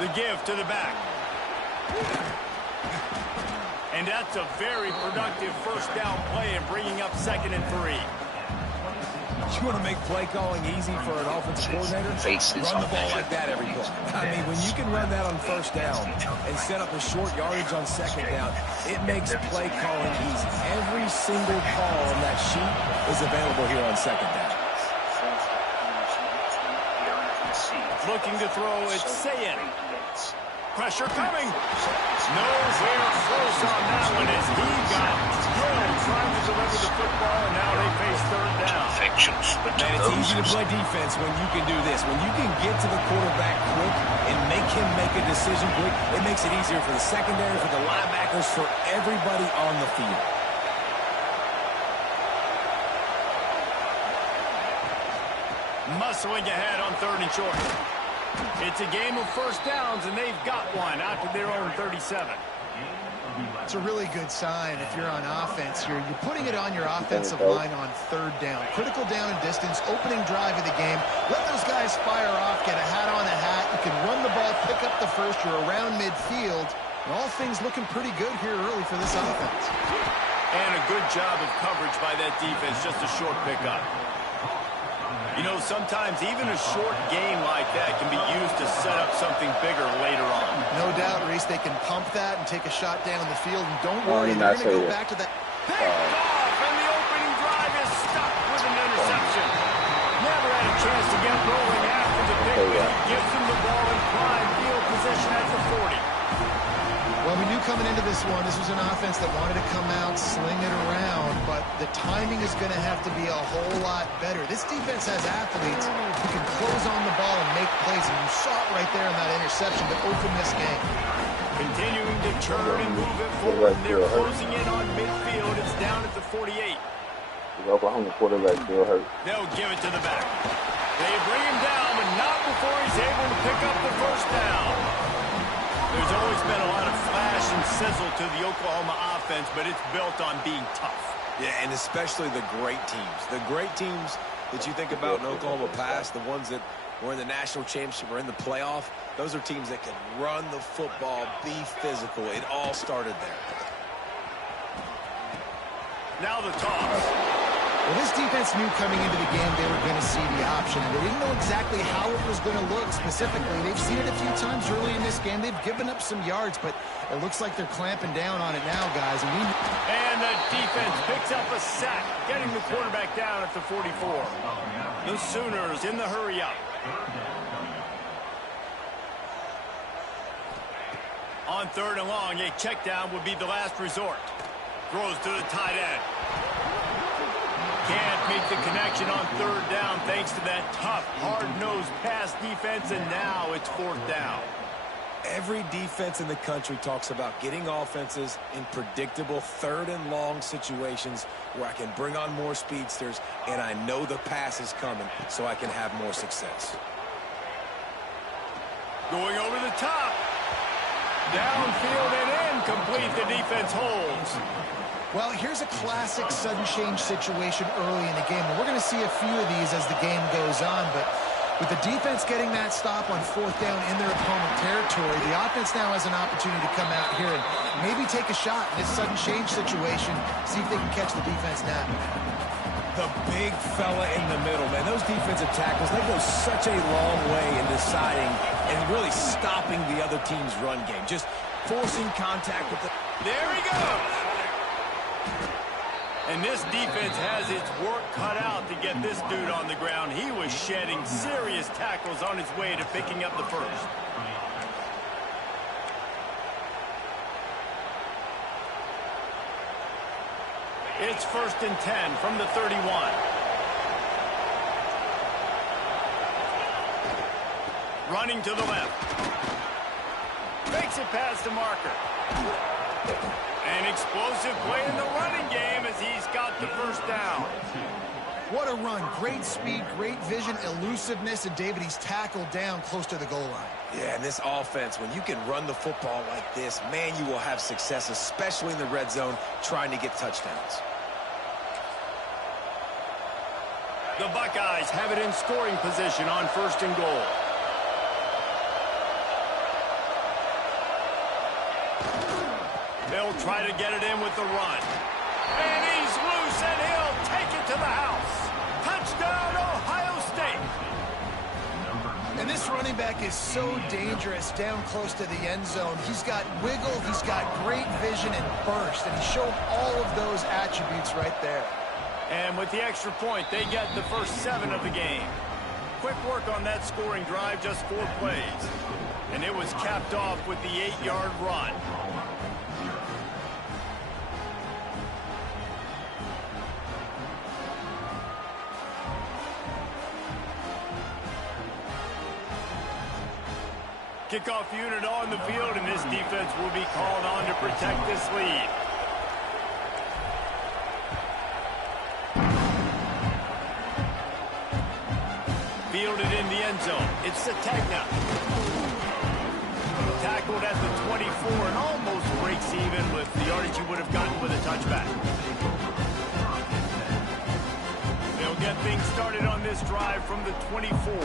The give to the back. And that's a very productive first down play and bringing up 2nd and 3. You want to make play calling easy for an offensive coordinator? Run the ball like that every play. I mean, when you can run that on first down and set up a short yardage on 2nd down, it makes play calling easy. Every single call on that sheet is available here on 2nd down. Looking to throw, it's Sayin. Pressure coming. Nowhere close on that one as he got drilled trying to deliver the football, and now they face 3rd down. Man, it's easy to play defense when you can do this. When you can get to the quarterback quick and make him make a decision quick, it makes it easier for the secondary, for the linebackers, for everybody on the field. Muscling ahead on 3rd and short. It's a game of first downs, and they've got one out to their own 37. It's a really good sign if you're on offense here. You're putting it on your offensive line on 3rd down. Critical down and distance, opening drive of the game. Let those guys fire off, get a hat on a hat. You can run the ball, pick up the first. You're around midfield. And all things looking pretty good here early for this offense. And a good job of coverage by that defense, just a short pickup. You know, sometimes even a short game like that can be used to set up something bigger later on. No doubt, Reese, they can pump that and take a shot down the field. And don't worry, they're going to go back to that. Picked off, and the opening drive is stuck with an interception. Never had a chance to get rolling after the pick, but he gives them the ball in prime field position at the 40. Well, we knew coming into this one, this was an offense that wanted to come out, sling it around, but the timing is going to have to be a whole lot better. This defense has athletes who can close on the ball and make plays, and you saw it right there in that interception that opened this game. Continuing to turn and move it forward, and they're closing in on midfield. It's down at the 48. Oklahoma quarterback still hurt. They'll give it to the back. They bring him down, but not before he's able to pick up the first down. There's always been a lot of flash and sizzle to the Oklahoma offense, but it's built on being tough. Yeah, and especially the great teams. The great teams that you think about in Oklahoma past, the ones that were in the national championship or in the playoff, those are teams that can run the football, be physical. It all started there. Now the toss. Well, this defense knew coming into the game they were going to see the option. They didn't know exactly how it was going to look specifically. They've seen it a few times early in this game. They've given up some yards, but it looks like they're clamping down on it now, guys. And the defense picks up a sack, getting the quarterback down at the 44. The Sooners in the hurry up. On 3rd and long, a check down would be the last resort. Throws to the tight end. Can't make the connection on 3rd down thanks to that tough, hard-nosed pass defense, and now it's 4th down. Every defense in the country talks about getting offenses in predictable 3rd and long situations where I can bring on more speedsters and I know the pass is coming so I can have more success. Going over the top. Downfield and incomplete. The defense holds. Well, here's a classic sudden change situation early in the game. And we're going to see a few of these as the game goes on. But with the defense getting that stop on 4th down in their opponent territory, the offense now has an opportunity to come out here and maybe take a shot in this sudden change situation, see if they can catch the defense now. The big fella in the middle, man. Those defensive tackles, they go such a long way in deciding and really stopping the other team's run game. Just forcing contact with the... There he goes. And this defense has its work cut out to get this dude on the ground. He was shedding serious tackles on his way to picking up the first. It's 1st and 10 from the 31. Running to the left. Makes it past the marker. An explosive play in the running game as he's got the first down. What a run. Great speed, great vision, elusiveness, and David, he's tackled down close to the goal line. Yeah, and this offense, when you can run the football like this, man, you will have success, especially in the red zone, trying to get touchdowns. The Buckeyes have it in scoring position on 1st and goal. They'll try to get it in with the run. And he's loose, and he'll take it to the house. Touchdown, Ohio State. And this running back is so dangerous down close to the end zone. He's got wiggle, he's got great vision and burst, and he showed all of those attributes right there. And with the extra point, they get the first 7 of the game. Quick work on that scoring drive, just 4 plays. And it was capped off with the 8-yard run. Kickoff unit on the field, and this defense will be called on to protect this lead. Fielded in the end zone. It's Sategna. Tackled at the 24 and almost breaks even with the yardage he would have gotten with a touchback. They'll get things started on this drive from the 24.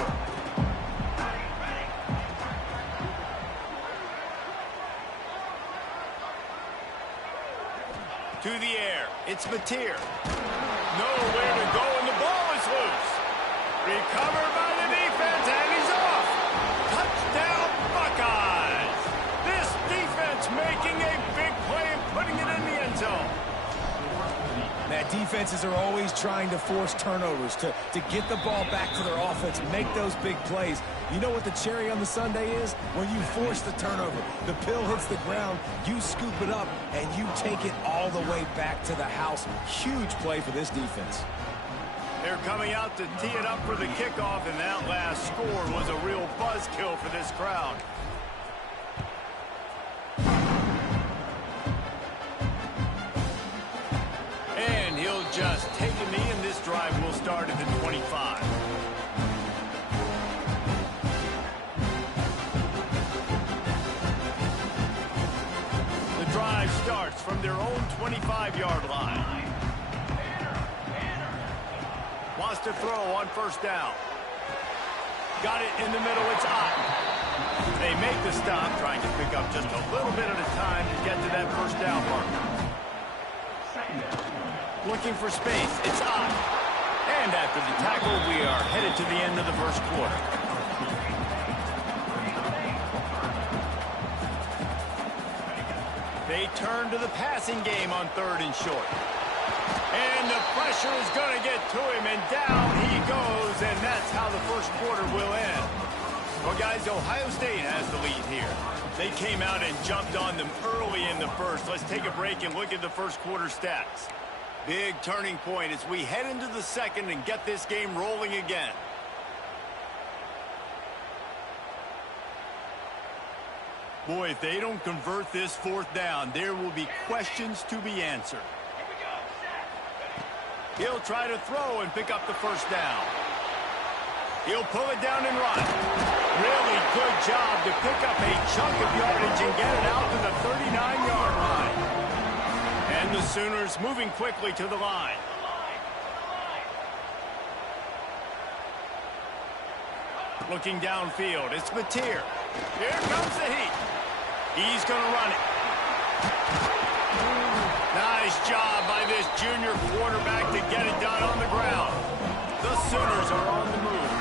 To the air. It's Mateer. Nowhere to go, and the ball is loose. Recovered by the defense, and he's off. Touchdown, Buckeyes. This defense making a big play and putting it in the end zone. That defenses are always trying to force turnovers to get the ball back to their offense, make those big plays. You know what the cherry on the sundae is? When you force the turnover, the pill hits the ground, you scoop it up, and you take it all the way back to the house. Huge play for this defense. They're coming out to tee it up for the kickoff, and that last score was a real buzzkill for this crowd. And he'll just take a knee, and this drive will start at the 25. The drive starts from their own 25-yard line. Wants to throw on first down. Got it in the middle, it's Ott. They make the stop, trying to pick up just a little bit at a time to get to that first down marker. Looking for space, it's Ott. And after the tackle, we are headed to the end of the first quarter. They turn to the passing game on 3rd and short. And the pressure is going to get to him, and down he goes, and that's how the first quarter will end. Well, guys, Ohio State has the lead here. They came out and jumped on them early in the first. Let's take a break and look at the first quarter stats. Big turning point as we head into the second and get this game rolling again. Boy, if they don't convert this 4th down, there will be questions to be answered. He'll try to throw and pick up the first down. He'll pull it down and run. Really good job to pick up a chunk of yardage and get it out to the 39-yard line. And the Sooners moving quickly to the line. Looking downfield, it's Mateer. Here comes the heat. He's going to run it. Nice job by this junior quarterback to get it done on the ground. The Sooners are on the move.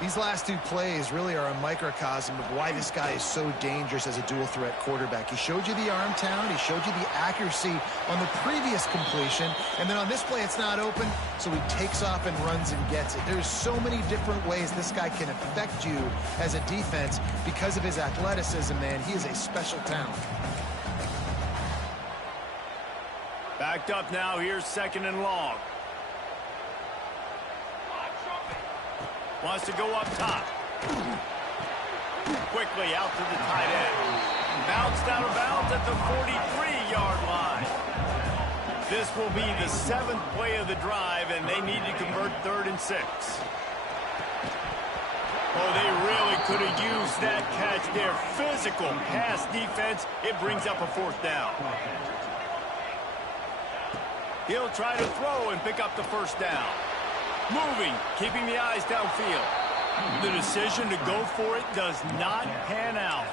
These last 2 plays really are a microcosm of why this guy is so dangerous as a dual-threat quarterback. He showed you the arm talent. He showed you the accuracy on the previous completion. And then on this play, it's not open, so he takes off and runs and gets it. There's so many different ways this guy can affect you as a defense because of his athleticism, man. He is a special talent. Backed up now. Here's 2nd and long. Wants to go up top. Quickly out to the tight end. Bounced out of bounds at the 43-yard line. This will be the 7th play of the drive, and they need to convert 3rd and 6. Oh, they really could have used that catch there. Physical pass defense. It brings up a 4th down. He'll try to throw and pick up the first down. Moving, keeping the eyes downfield. The decision to go for it does not pan out.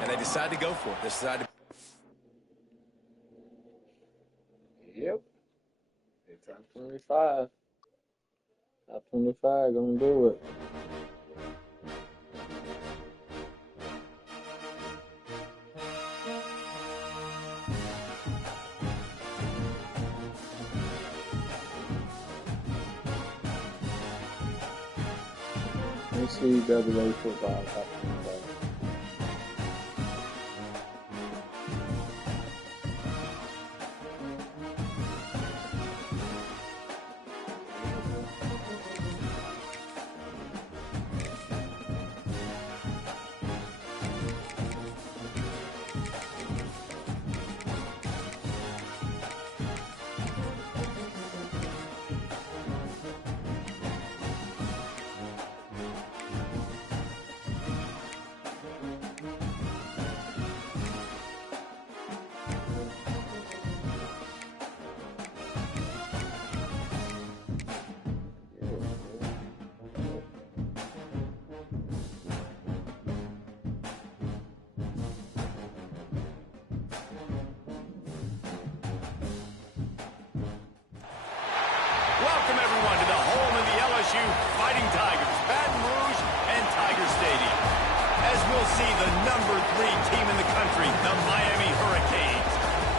And they decide to go for it. They decide to Yep. It's top 25. Top 25 gonna do it. NCAA football top 25. Welcome, everyone, to the home of the LSU Fighting Tigers, Baton Rouge and Tiger Stadium. As we'll see, the number 3 team in the country, the Miami Hurricanes,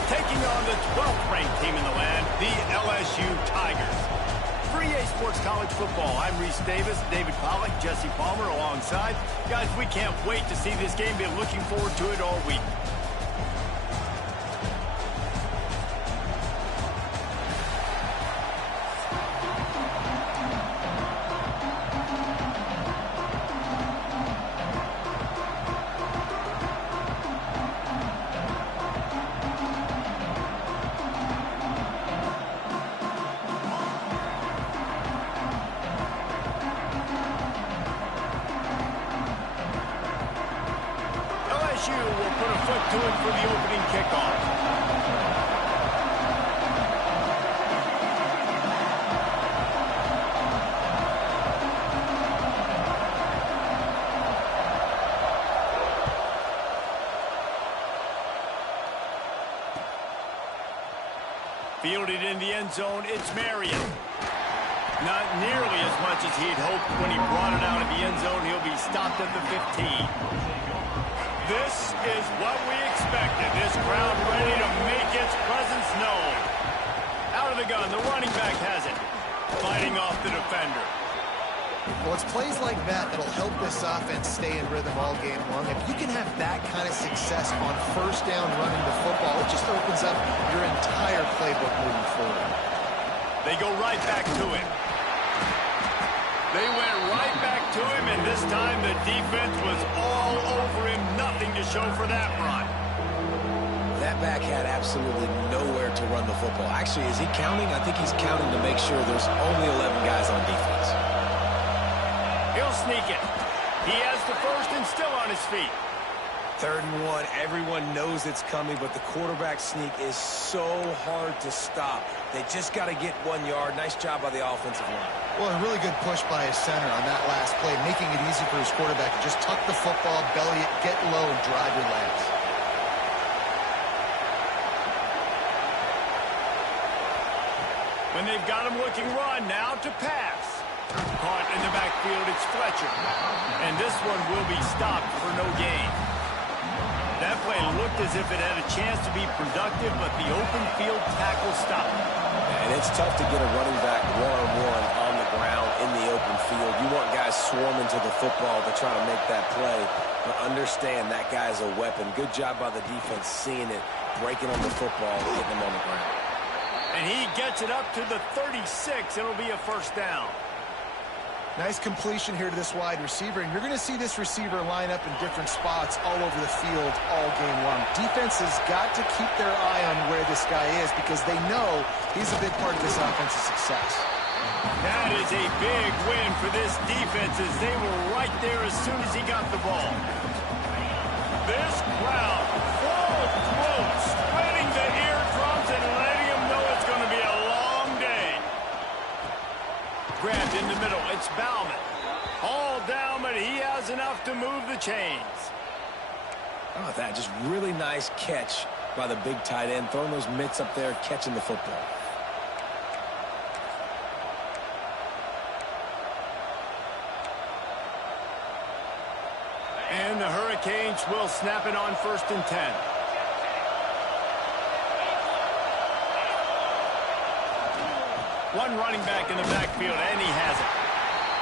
taking on the 12th-ranked team in the land, the LSU Tigers. For EA Sports College Football, I'm Reese Davis, David Pollack, Jesse Palmer alongside. Guys, we can't wait to see this game. Been looking forward to it all week. LSU will put a foot to it for the opening kickoff. Fielded in the end zone, it's Marion. Not nearly as much as he'd hoped when he brought it out of the end zone. He'll be stopped at the 15. This is what we expected. This crowd ready to make its presence known. Out of the gun, the running back has it. Fighting off the defender. Well, it's plays like that that'll help this offense stay in rhythm all game long. If you can have that kind of success on first down running the football, it just opens up your entire playbook moving forward. They go right back to him. They went right back to him, and this time the defense was all over him. Nothing to show for that run. That back had absolutely nowhere to run the football. Actually, is he counting? I think he's counting to make sure there's only 11 guys on defense. He'll sneak it. He has the first and still on his feet. 3rd and 1. Everyone knows it's coming, but the quarterback sneak is so hard to stop. They just got to get 1 yard. Nice job by the offensive line. Well, a really good push by his center on that last play, making it easy for his quarterback to just tuck the football, belly it, get low, and drive your legs. When they've got him looking run, now to pass. Caught in the backfield, it's Fletcher. And this one will be stopped for no gain. That play looked as if it had a chance to be productive, but the open field tackle stopped. And it's tough to get a running back one-on-one on the ground in the open field. You want guys swarming to the football to try to make that play, but understand that guy's a weapon. Good job by the defense seeing it, breaking on the football, getting him on the ground. And he gets it up to the 36. It'll be a first down. Nice completion here to this wide receiver, and you're going to see this receiver line up in different spots all over the field all game long. Defense has got to keep their eye on where this guy is because they know he's a big part of this offense's success. That is a big win for this defense as they were right there as soon as he got the ball. This crowd, full throat, spreading the eardrums and letting them know it's going to be a long day. Grabbed in the middle, it's Bauman. All down, but he has enough to move the chains. Oh, that just really nice catch by the big tight end, throwing those mitts up there, catching the football. And the Hurricanes will snap it on 1st and 10. One running back in the backfield, and he has it.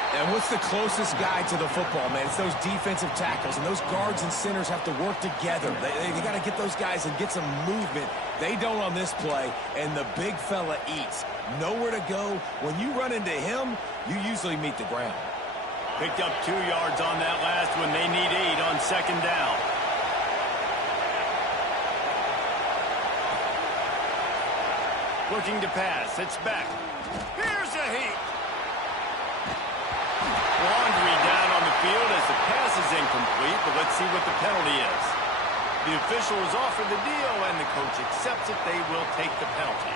And what's the closest guy to the football, man? It's those defensive tackles, and those guards and centers have to work together. They got to get those guys and get some movement. They don't on this play, and the big fella eats. Nowhere to go. When you run into him, you usually meet the ground. Picked up 2 yards on that last one. They need 8 on 2nd down. Looking to pass. It's back. Here's a heat. Laundry down on the field as the pass is incomplete, but let's see what the penalty is. The official has offered the deal, and the coach accepts it. They will take the penalty.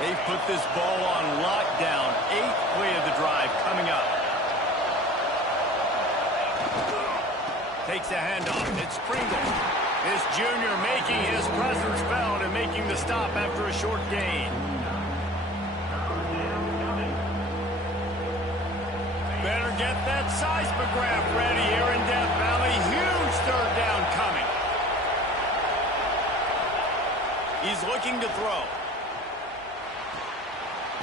They've put this ball on lockdown. 8th play of the drive coming up. Takes a handoff. It's Pringle. This junior making his presence felt and making the stop after a short gain. Better get that seismograph ready here in Death Valley. Huge 3rd down coming. He's looking to throw.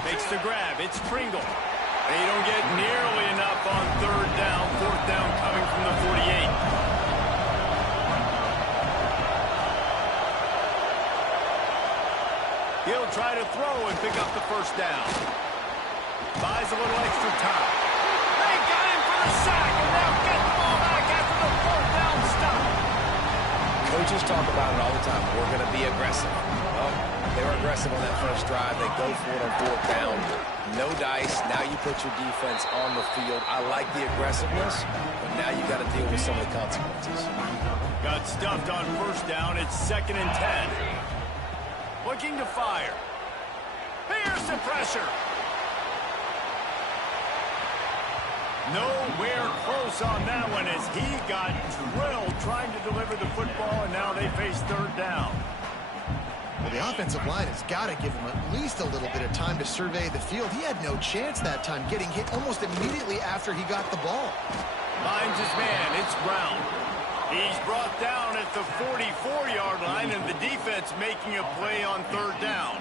Makes the grab. It's Pringle. They don't get nearly enough on 3rd down. 4th down coming from the 48. He'll try to throw and pick up the 1st down. Buys a little extra time. They got him for the sack, and they'll get the ball back after the 4th down stop. Coaches talk about it all the time. We're going to be aggressive. Well, they were aggressive on that first drive. They go for it on 4th down. No dice. Now you put your defense on the field. I like the aggressiveness, but now you got to deal with some of the consequences. Got stuffed on 1st down. It's 2nd and 10. Looking to fire. Here's the pressure. Nowhere close on that one as he got drilled trying to deliver the football, and now they face 3rd down. Well, the offensive line has got to give him at least a little bit of time to survey the field. He had no chance that time, getting hit almost immediately after he got the ball. Finds his man. It's Brown. He's brought down at the 44-yard line, and the defense making a play on 3rd down.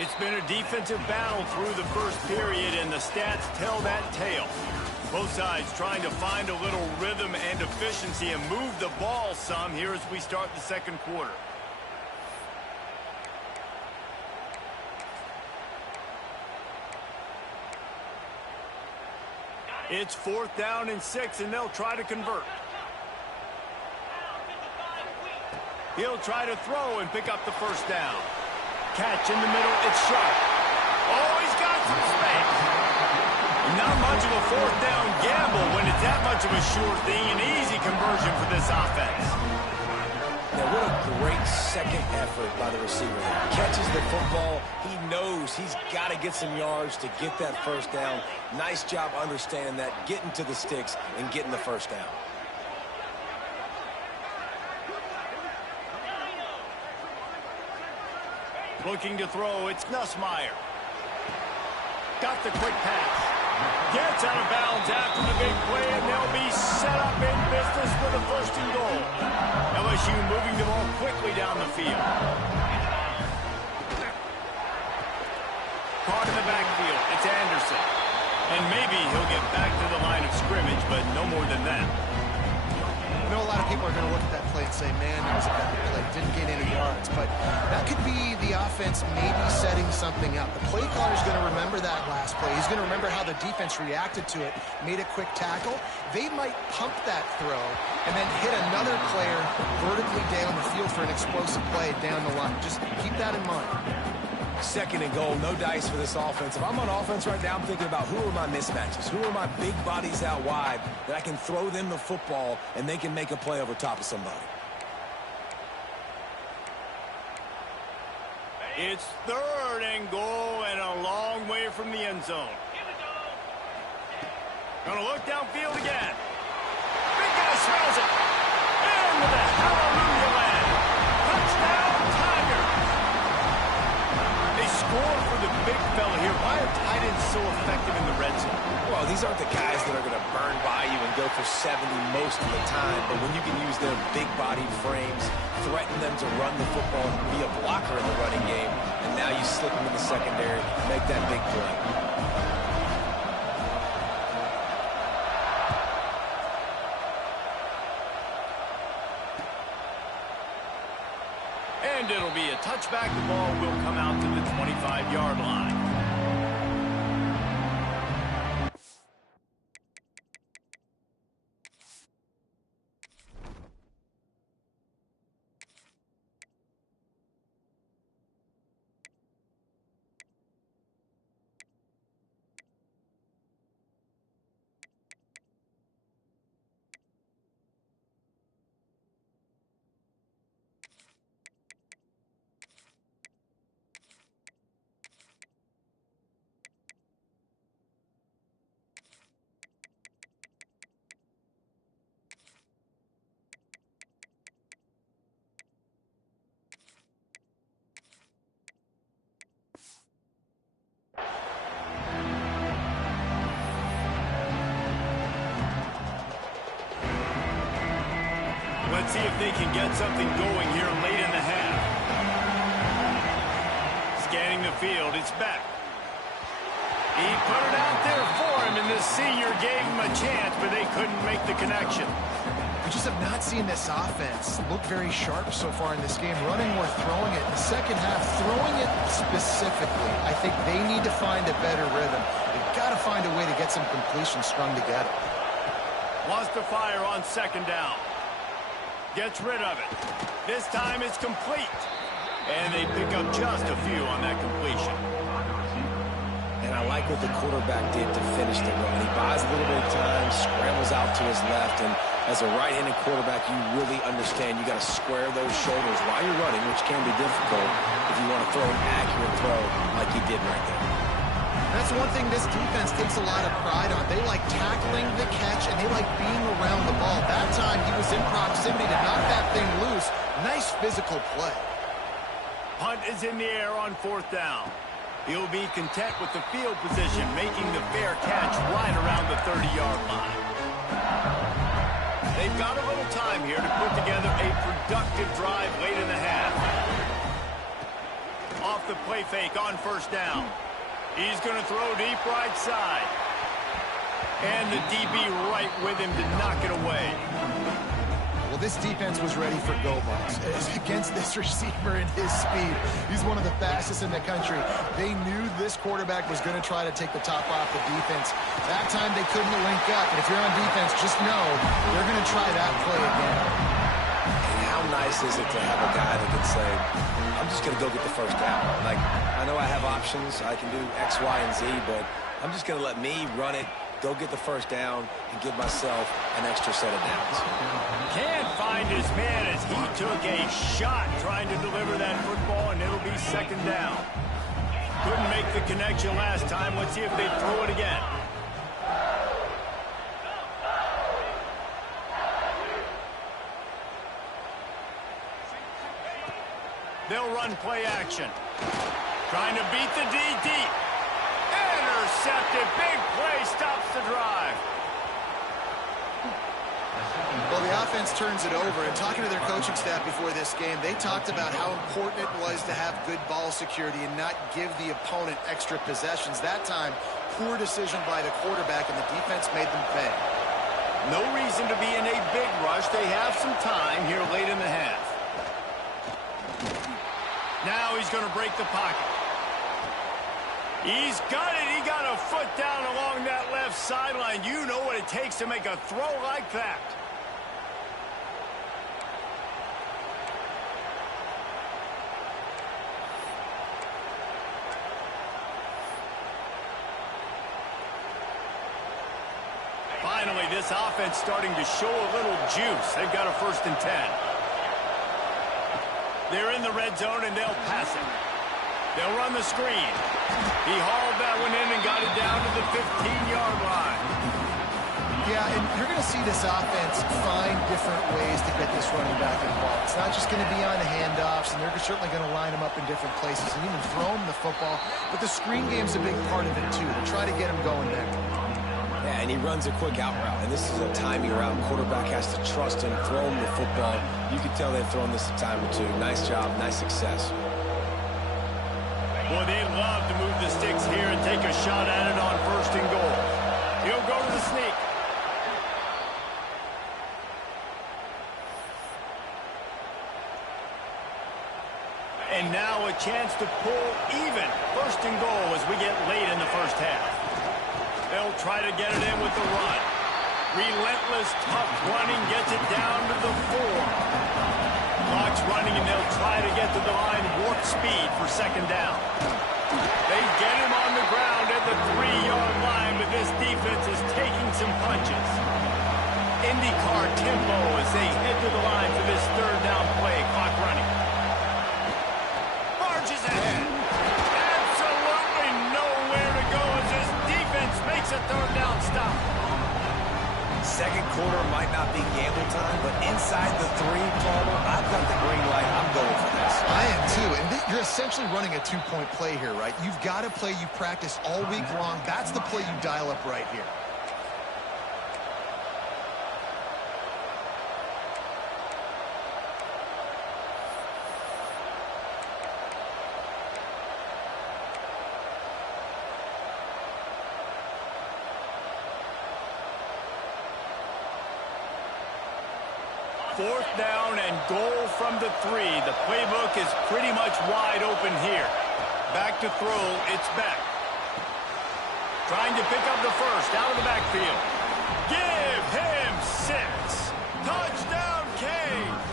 It's been a defensive battle through the first period, and the stats tell that tale. Both sides trying to find a little rhythm and efficiency and move the ball some here as we start the 2nd quarter. It's 4th down and 6, and they'll try to convert. He'll try to throw and pick up the 1st down. Catch in the middle, it's sharp. Oh, he's got some space. Not much of a 4th down gamble when it's that much of a sure thing. An easy conversion for this offense. Now, what a great second effort by the receiver there. Catches the football. He knows he's got to get some yards to get that 1st down. Nice job understanding that, getting to the sticks and getting the 1st down. Looking to throw, it's Nussmeier. Got the quick pass. Gets out of bounds after the big play, and they'll be set up in business for the 1st and goal. LSU moving the ball quickly down the field. Caught in the backfield, it's Anderson. And maybe he'll get back to the line of scrimmage, but no more than that. I know a lot of people are going to look at that play and say, man, that was a bad play. Didn't gain any yards. But that could be the offense maybe setting something up. The play caller is going to remember that last play. He's going to remember how the defense reacted to it, made a quick tackle. They might pump that throw and then hit another player vertically down the field for an explosive play down the line. Just keep that in mind. 2nd and goal, no dice for this offense. If I'm on offense right now, I'm thinking about who are my mismatches? Who are my big bodies out wide that I can throw them the football and they can make a play over top of somebody? It's 3rd and goal and a away from the end zone. Gonna look downfield again. Big guy smells it. And with a hallelujah land. Touchdown, Tiger. They score for the big fella here. Why are tight ends so effective in the red zone? Well, these aren't the guys that are going to burn by you and go for 70 most of the time, but when you can use their big-bodied frames, threaten them to run the football and be a blocker in the running game, and now you slip them in the secondary, make that big play. And it'll be a touchback. The ball will come out to the 25-yard line. Let's see if they can get something going here late in the half. Scanning the field, it's Beck. He put it out there for him, and the senior gave him a chance, but they couldn't make the connection. We just have not seen this offense look very sharp so far in this game, running or throwing it. In the second half, throwing it specifically, I think they need to find a better rhythm. They've got to find a way to get some completion strung together. Wants to fire on second down. Gets rid of it. This time it's complete. And they pick up just a few on that completion. And I like what the quarterback did to finish the run. He buys a little bit of time, scrambles out to his left, and as a right-handed quarterback, you really understand you got to square those shoulders while you're running, which can be difficult if you want to throw an accurate throw like he did right there. That's one thing this defense takes a lot of pride on. They like tackling the catch, and they like being around the ball. That time, he was in proximity to knock that thing loose. Nice physical play. Punt is in the air on fourth down. He'll be content with the field position, making the fair catch right around the 30-yard line. They've got a little time here to put together a productive drive late in the half. Off the play fake on first down. He's going to throw deep right side. And the DB right with him to knock it away. Well, this defense was ready for go balls. Against this receiver and his speed, he's one of the fastest in the country. They knew this quarterback was going to try to take the top off the defense. That time they couldn't link up. And if you're on defense, just know they're going to try that play again. And how nice is it to have a guy that can say, I'm just going to go get the first down. Like, I know I have options. I can do X, Y, and Z, but I'm just going to let me run it, go get the first down, and give myself an extra set of downs. Can't find his man as he took a shot trying to deliver that football, and it'll be second down. Couldn't make the connection last time. Let's see if they throw it again. They'll run play action. Trying to beat the D deep. Intercepted. Big play stops the drive. Well, the offense turns it over, and talking to their coaching staff before this game, they talked about how important it was to have good ball security and not give the opponent extra possessions. That time, poor decision by the quarterback, and the defense made them pay. No reason to be in a big rush. They have some time here late in the half. Now he's going to break the pocket. He's got it. He got a foot down along that left sideline. You know what it takes to make a throw like that. Finally, this offense starting to show a little juice. They've got a 1st and 10. They're in the red zone, and they'll pass it. They'll run the screen. He hauled that one in and got it down to the 15-yard line. Yeah, and you're going to see this offense find different ways to get this running back involved. It's not just going to be on the handoffs, and they're certainly going to line him up in different places and even throw him the football. But the screen game's a big part of it, too. They'll try to get him going there. Yeah, and he runs a quick out route, and this is a timing route. Quarterback has to trust him, throw him the football. You can tell they've thrown this a time or two. Nice job, nice success. Boy, they'd love to move the sticks here and take a shot at it on 1st and goal. He'll go to the sneak. And now a chance to pull even 1st and goal as we get late in the first half. They'll try to get it in with the run. Relentless, tough running gets it down to the 4. Clock's running, and they'll try to get to the line warp speed for 2nd down. They get him on the ground at the 3-yard line, but this defense is taking some punches. IndyCar tempo as they head to the line for this 3rd down play. Clock running. Marches ahead. Absolutely nowhere to go as this defense makes a 3rd down stop. Second quarter might not be gamble time, but inside the 3, Palmer, I've got the green light. I'm going for this. I am too, and you're essentially running a 2-point play here, right? You've got a play you practice all week long. That's the play you dial up right here. Fourth down and goal from the 3. The playbook is pretty much wide open here. Back to throw, it's Beck. Trying to pick up the first out of the backfield. Give him 6. Touchdown, Canes.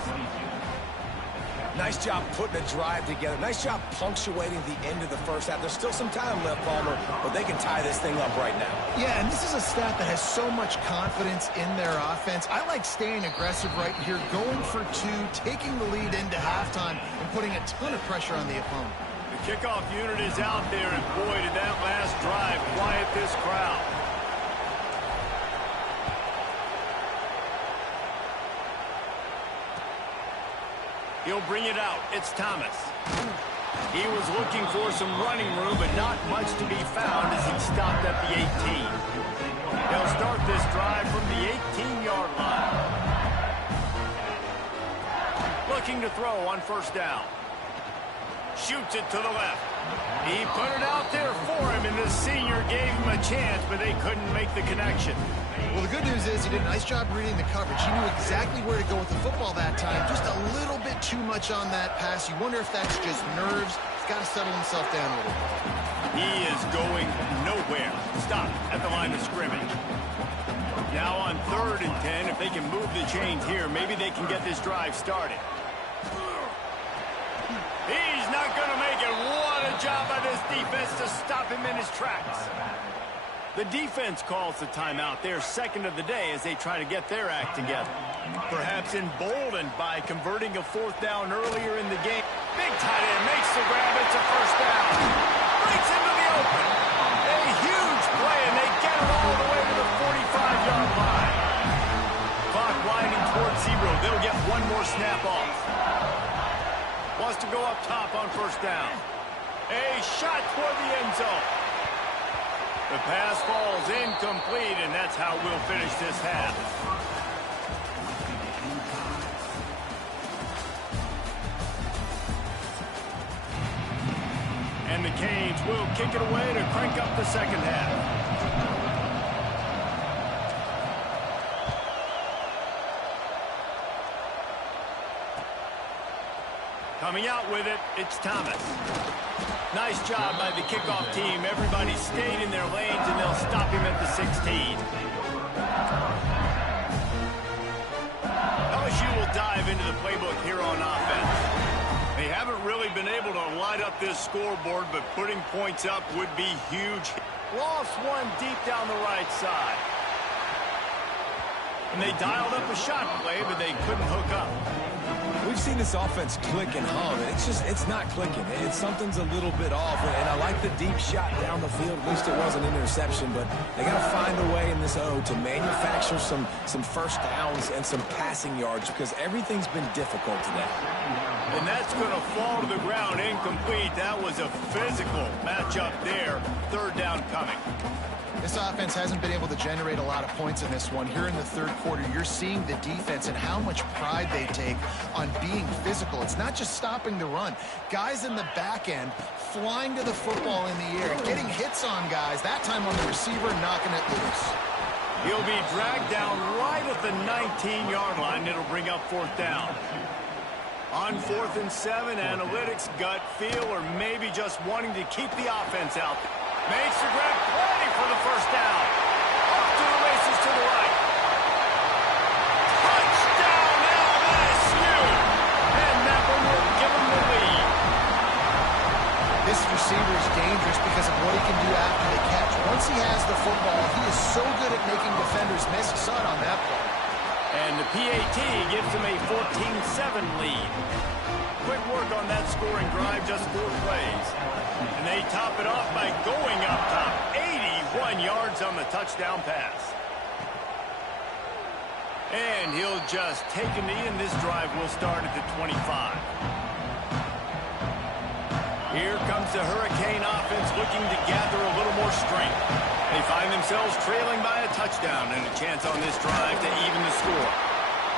Nice job putting a drive together. Nice job punctuating the end of the first half. There's still some time left, Palmer, but they can tie this thing up right now. Yeah, and this is a staff that has so much confidence in their offense. I like staying aggressive right here, going for 2, taking the lead into halftime, and putting a ton of pressure on the opponent. The kickoff unit is out there, and boy, did that last drive quiet this crowd. He'll bring it out. It's Thomas. He was looking for some running room, but not much to be found as he stopped at the 18. They'll start this drive from the 18-yard line. Looking to throw on 1st down. Shoots it to the left. He put it out there for him, and the senior gave him a chance, but they couldn't make the connection. Well, the good news is he did a nice job reading the coverage. He knew exactly where to go with the football that time. Just a little bit too much on that pass. You wonder if that's just nerves. He's got to settle himself down a little bit. He is going nowhere. Stop at the line of scrimmage. Now on 3rd and 10, if they can move the chains here, maybe they can get this drive started. He's not going to make it. What a job by this defense to stop him in his tracks. The defense calls the timeout, their 2nd of the day, as they try to get their act together. Perhaps emboldened by converting a 4th down earlier in the game. Big tight end makes the grab. It's a 1st down. Breaks into the open. A huge play, and they get it all the way to the 45-yard line. Clock winding towards 0. They'll get one more snap off. Wants to go up top on 1st down. A shot toward the end zone. The pass falls incomplete, and that's how we'll finish this half. And the Canes will kick it away to crank up the 2nd half. Coming out with it, it's Thomas. Nice job by the kickoff team. Everybody stayed in their lanes, and they'll stop him at the 16. LSU will dive into the playbook here on offense. They haven't really been able to light up this scoreboard, but putting points up would be huge. Lost one deep down the right side. And they dialed up a shot play, but they couldn't hook up. We've seen this offense click and hum, and it's not clicking. Something's a little bit off, and I like the deep shot down the field. At least it wasn't an interception, but they got to find a way in this O to manufacture some first downs and some passing yards because everything's been difficult today. And that's going to fall to the ground incomplete. That was a physical matchup there. Third down coming. This offense hasn't been able to generate a lot of points in this one. Here in the third quarter, you're seeing the defense and how much pride they take on being physical. It's not just stopping the run. Guys in the back end flying to the football in the air, getting hits on guys, that time on the receiver, knocking it loose. He'll be dragged down right at the 19-yard line. It'll bring up fourth down. On 4th and 7, analytics, gut feel, or maybe just wanting to keep the offense out. Makes the grab play for the first down. Off to the races to the right. Touchdown LSU! And that one will give them the lead. This receiver is dangerous because of what he can do after the catch. Once he has the football, he is so good at making defenders miss. You saw it on that play. And the PAT gives them a 14-7 lead. Quick work on that scoring drive, just 4 plays. And they top it off by going up top. 81 yards on the touchdown pass. And he'll just take a knee, and this drive will start at the 25. Here comes the Hurricane offense looking to gather a little more strength. They find themselves trailing by a touchdown and a chance on this drive to even the score.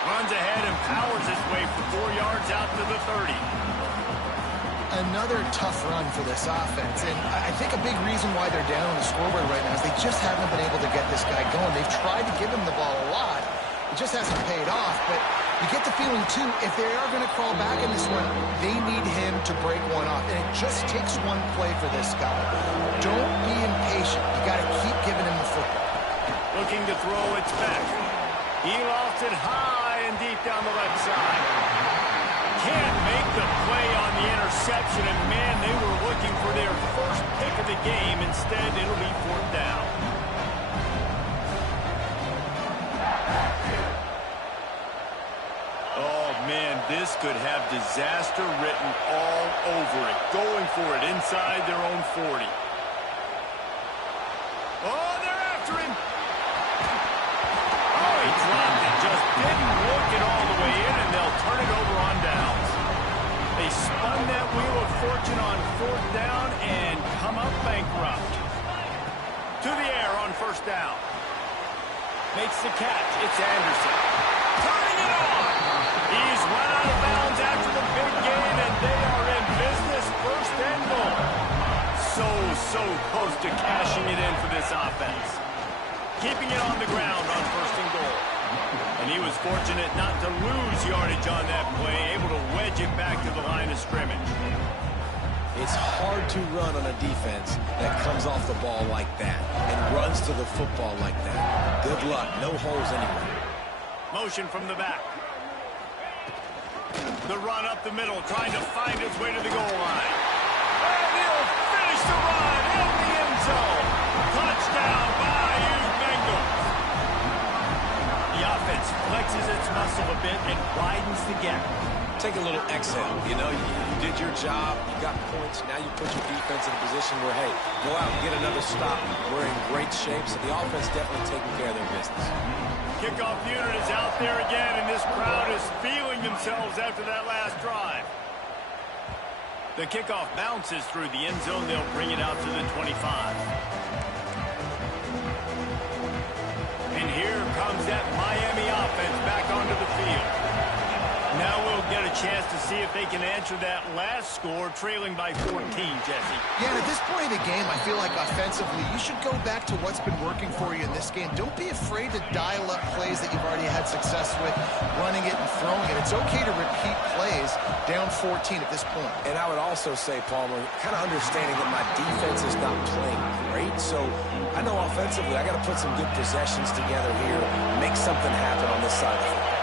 Runs ahead and powers his way for 4 yards out to the 30. Another tough run for this offense, and I think a big reason why they're down on the scoreboard right now is they just haven't been able to get this guy going. They've tried to give him the ball a lot. It just hasn't paid off, but you get the feeling, too, if they are going to crawl back in this one, they need him to break one off, and it just takes one play for this guy. Don't be impatient. You got to keep giving him the football. Looking to throw, it's back. He lofts it high and deep down the left side. Can't make the play on the interception, and man, they were looking for their first pick of the game. Instead, it'll be fourth down. Oh, man, this could have disaster written all over it. Going for it inside their own 40. Oh, they're after him. Oh, he dropped it. Just didn't look it all the way in, and they'll turn it over on downs. They spun that wheel of fortune on fourth down and come up bankrupt. To the air on first down. Makes the catch. It's Anderson. Turning it on. He's run out of bounds after the big game, and they are in business. First and goal. So close to cashing it in for this offense. Keeping it on the ground on first and goal. And he was fortunate not to lose yardage on that play, able to wedge it back to the line of scrimmage. It's hard to run on a defense that comes off the ball like that and runs to the football like that. Good luck. No holes anywhere. Motion from the back. The run up the middle, trying to find its way to the goal line. And he'll finish the run in the end zone. Touchdown by Bengals. The offense flexes its muscle a bit and widens the gap. Take a little exhale. You know, you did your job. You got points. Now you put your defense in a position where, hey, go out and get another stop. We're in great shape, so the offense definitely taking care of their business. Kickoff unit is out there again, and this crowd is feeling themselves after that last drive. The kickoff bounces through the end zone. They'll bring it out to the 25. And here comes that Miami offense back onto the field. Now we'll get a chance to see if they can answer that last score, trailing by 14, Jesse. Yeah, and at this point of the game, I feel like offensively, you should go back to what's been working for you in this game. Don't be afraid to dial up plays that you've already had success with, running it and throwing it. It's okay to repeat plays down 14 at this point. And I would also say, Palmer, kind of understanding that my defense is not playing great, so I know offensively I got to put some good possessions together here, make something happen on this side of the football.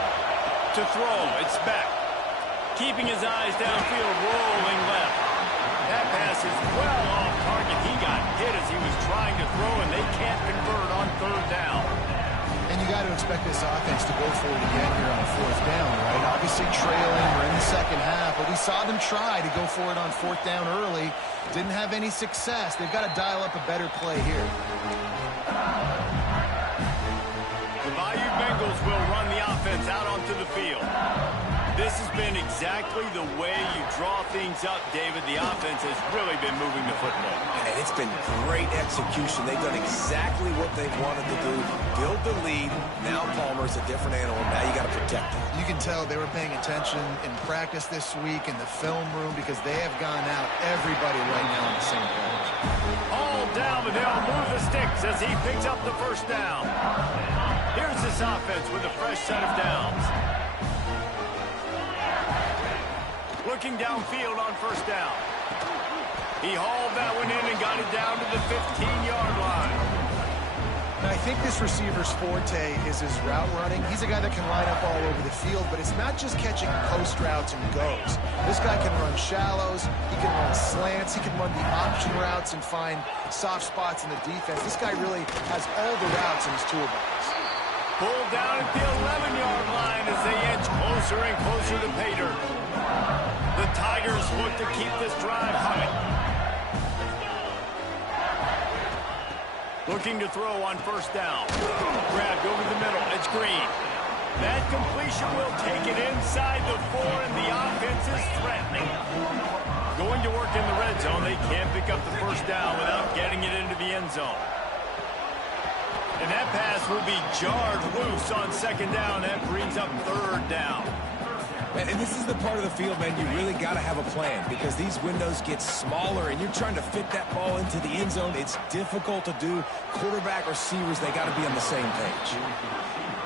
To throw, it's back. Keeping his eyes downfield, rolling left. That pass is well off target. He got hit as he was trying to throw, and they can't convert on third down. And you got to expect this offense to go for it again here on fourth down, right? Obviously trailing, we're in the second half, but we saw them try to go for it on fourth down early. Didn't have any success. They've got to dial up a better play here. The Bayou Bengals will run the offense out onto the field. This has been exactly the way you draw things up, David. The offense has really been moving the football. And it's been great execution. They've done exactly what they've wanted to do. Build the lead. Now Palmer's a different animal. Now you got to protect him. You can tell they were paying attention in practice this week in the film room because they have gone out, everybody right now on the same page. All down, but they'll move the sticks as he picks up the first down. Here's this offense with a fresh set of downs. Looking downfield on first down. He hauled that one in and got it down to the 15-yard line. And I think this receiver's forte is his route running. He's a guy that can line up all over the field, but it's not just catching post routes and goes. This guy can run shallows, he can run slants, he can run the option routes and find soft spots in the defense. This guy really has all the routes in his toolbox. Pulled down at the 11-yard line as they edge closer and closer to pay dirt. The Tigers look to keep this drive humming. Looking to throw on first down. Grabbed over the middle. It's Green. That completion will take it inside the 4, and the offense is threatening. Going to work in the red zone. They can't pick up the first down without getting it into the end zone. And that pass will be jarred loose on second down. That brings up third down. And this is the part of the field, man, you really got to have a plan because these windows get smaller and you're trying to fit that ball into the end zone. It's difficult to do. Quarterback, receivers, they got to be on the same page.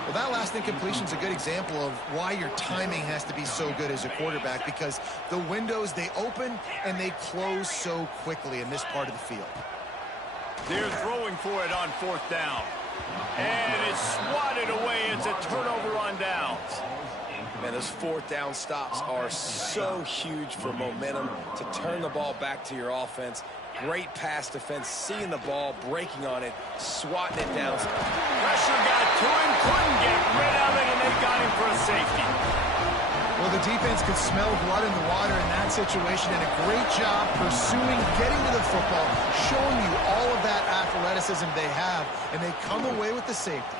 Well, that last incompletion is a good example of why your timing has to be so good as a quarterback because the windows, they open and they close so quickly in this part of the field. They're throwing for it on fourth down. And it's swatted away. It's a turnover on downs. Man, those fourth down stops are so huge for momentum to turn the ball back to your offense. Great pass defense, seeing the ball, breaking on it, swatting it down. Pressure got to him, couldn't get rid of it, and they got him for a safety. Well, the defense could smell blood in the water in that situation, and a great job pursuing, getting to the football, showing you all of that athleticism they have, and they come away with the safety.